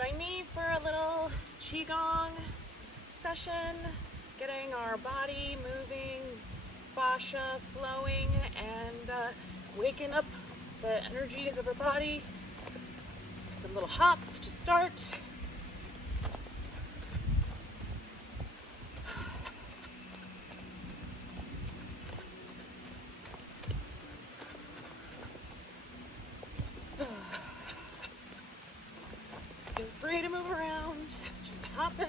Join me for a little Qigong session, getting our body moving, fascia flowing, and waking up the energies of our body. Some little hops to start. Feel free to move around, just hopping.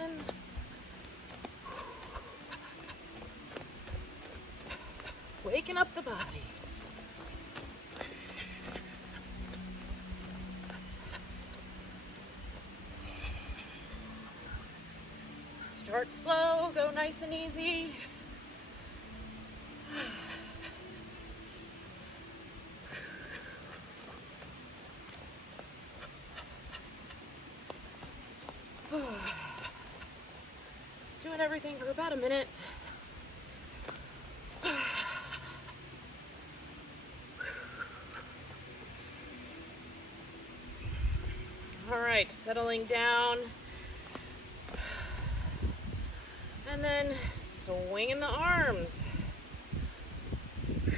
Waking up the body. Start slow, go nice and easy. Doing everything for about a minute. All right, settling down. And then swinging the arms. I'm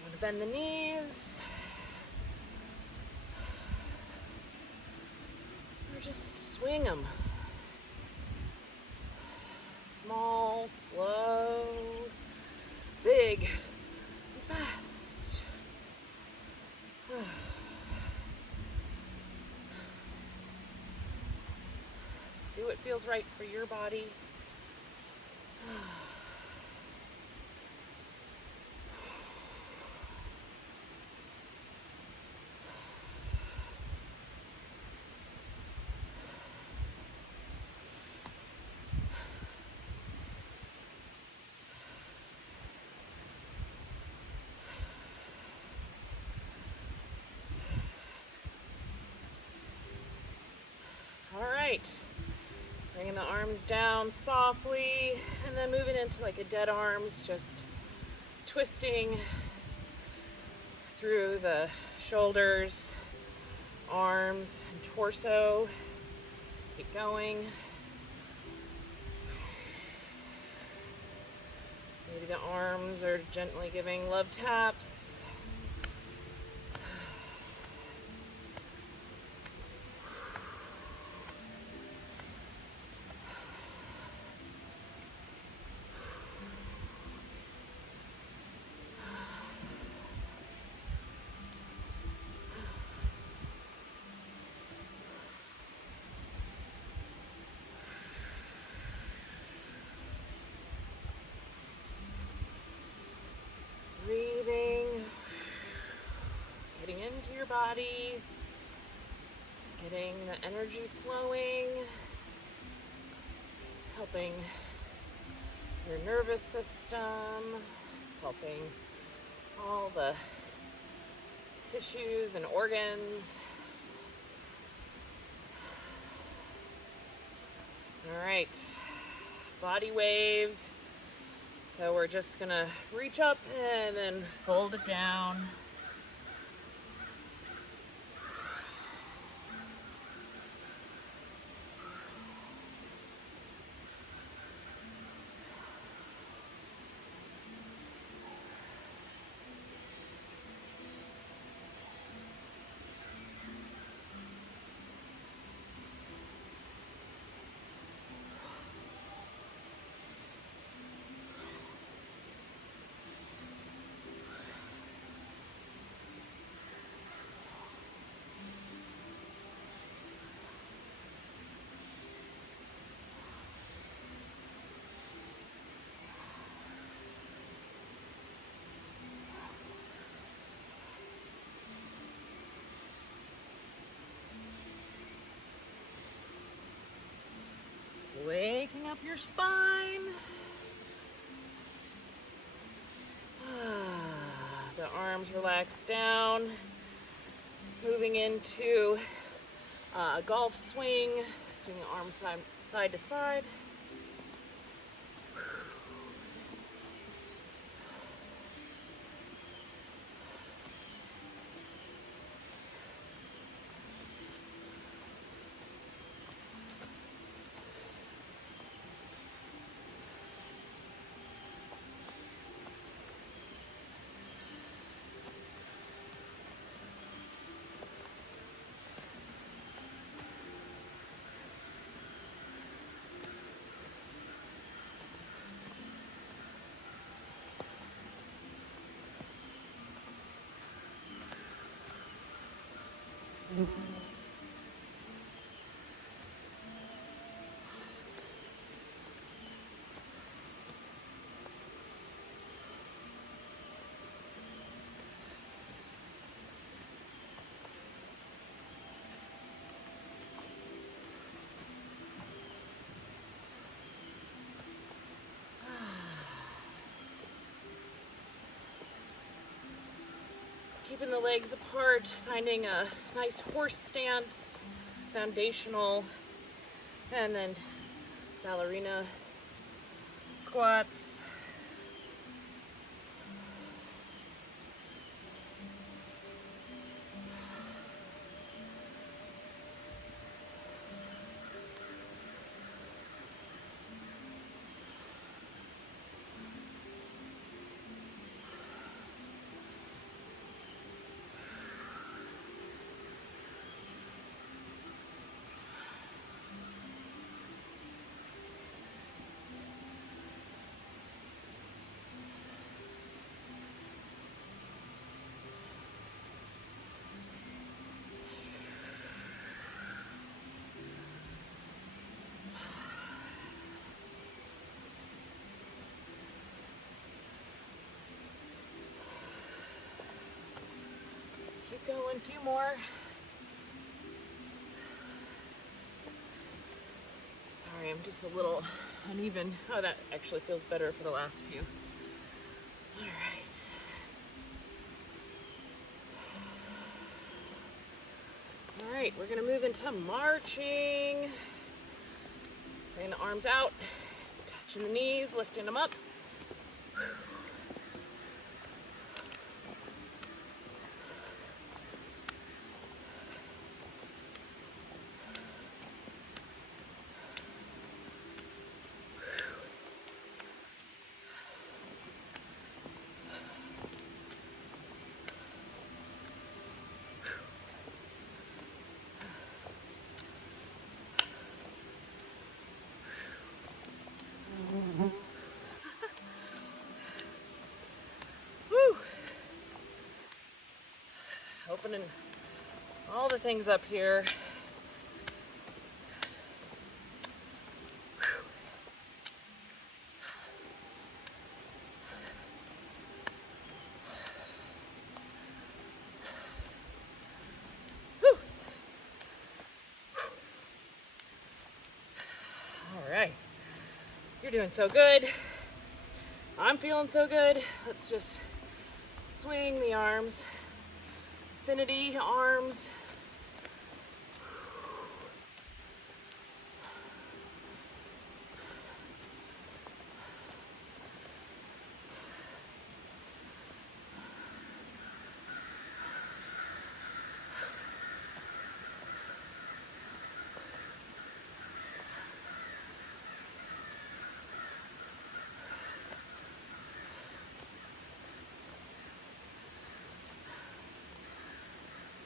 going to bend the knees. Or just swing them. Small, slow, big, and fast. Do what feels right for your body. All right. Bringing the arms down softly and then moving into like a dead arms, just twisting through the shoulders, arms, and torso. Keep going. Maybe the arms are gently giving love taps. Breathing, getting into your body, getting the energy flowing, helping your nervous system, helping all the tissues and organs. All right, body wave. So we're just gonna reach up and then fold it down. Waking up your spine. The arms relax down. Moving into a golf swing. Swinging arms side to side. Keeping the legs apart, finding a nice horse stance, foundational, and then ballerina squats. Keep going, a few more. Sorry, I'm just a little uneven. Oh, that actually feels better for the last few. All right. All right, we're gonna move into marching. Bring the arms out, touching the knees, lifting them up. Woo! Opening all the things up here. Woo! All right. You're doing so good. I'm feeling so good. Let's just swing the arms. Infinity arms.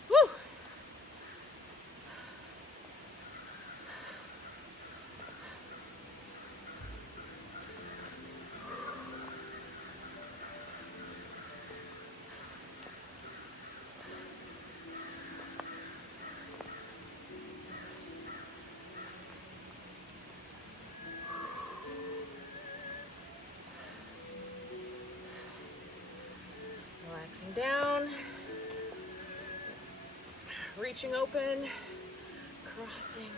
Woo! Relaxing down, reaching open, crossing.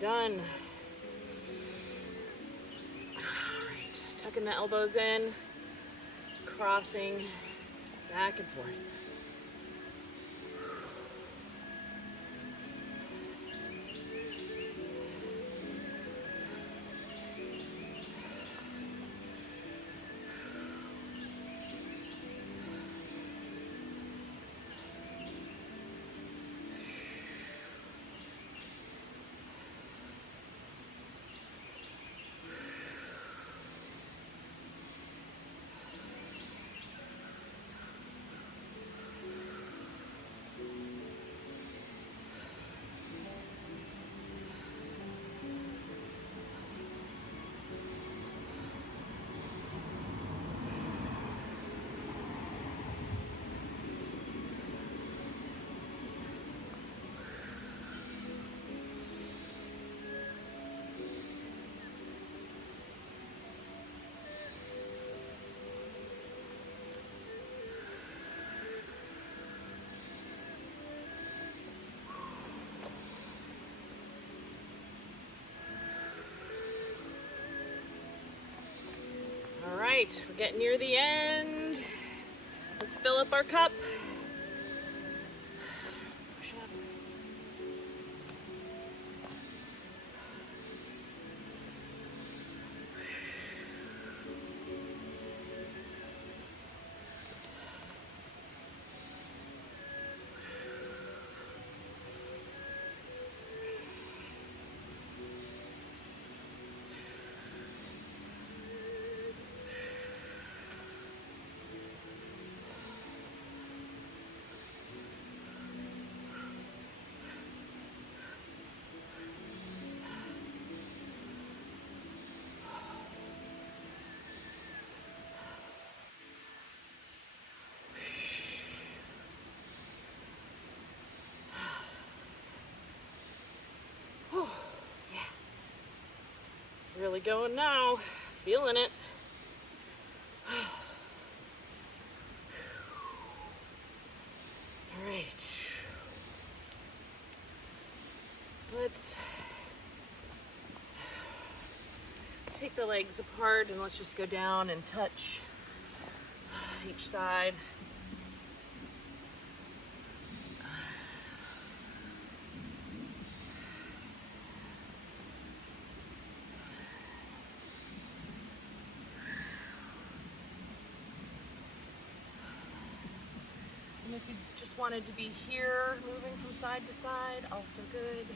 Nearly done. All right, tucking the elbows in, crossing back and forth. All right, we're getting near the end. Let's fill up our cup. Push up. Yeah, it's really going now. Feeling it. All right. Let's take the legs apart and let's just go down and touch each side. And if you just wanted to be here, moving from side to side, also good.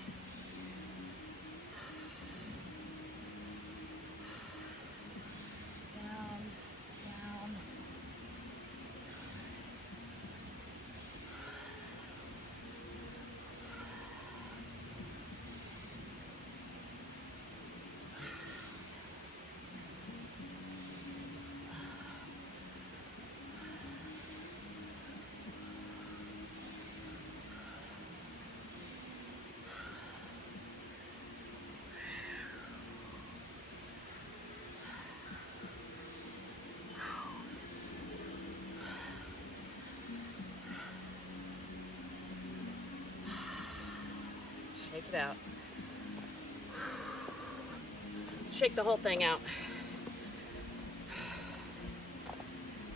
Down, down. Shake it out. Shake the whole thing out.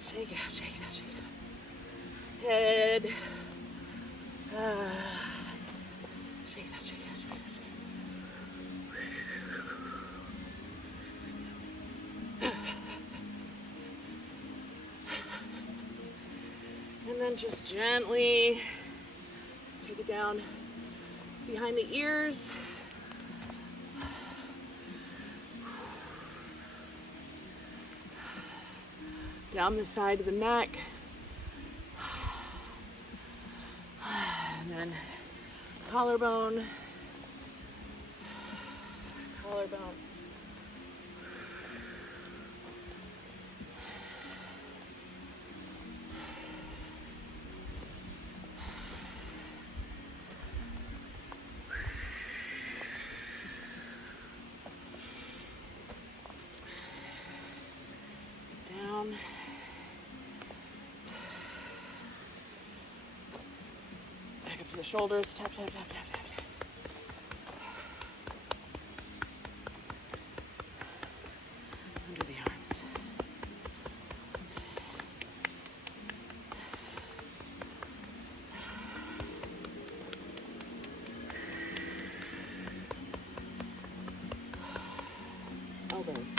Shake it out, shake it out, shake it out. Head. Shake it out, shake it out, shake it out, shake it out. And then just gently, let's take it down behind the ears. Down the side of the neck. And then collarbone. Collarbone. Down. Back up to the shoulders. Tap, tap, tap, tap, tap, tap. shoulders.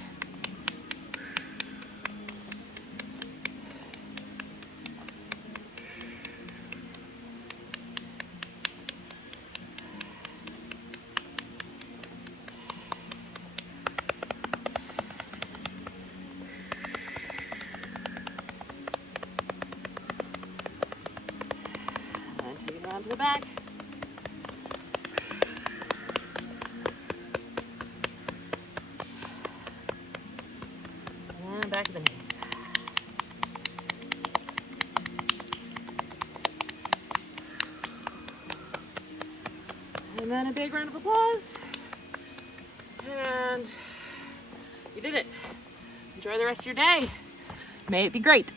And take it around to the back. And back to the knees. And then a big round of applause. And you did it. Enjoy the rest of your day. May it be great.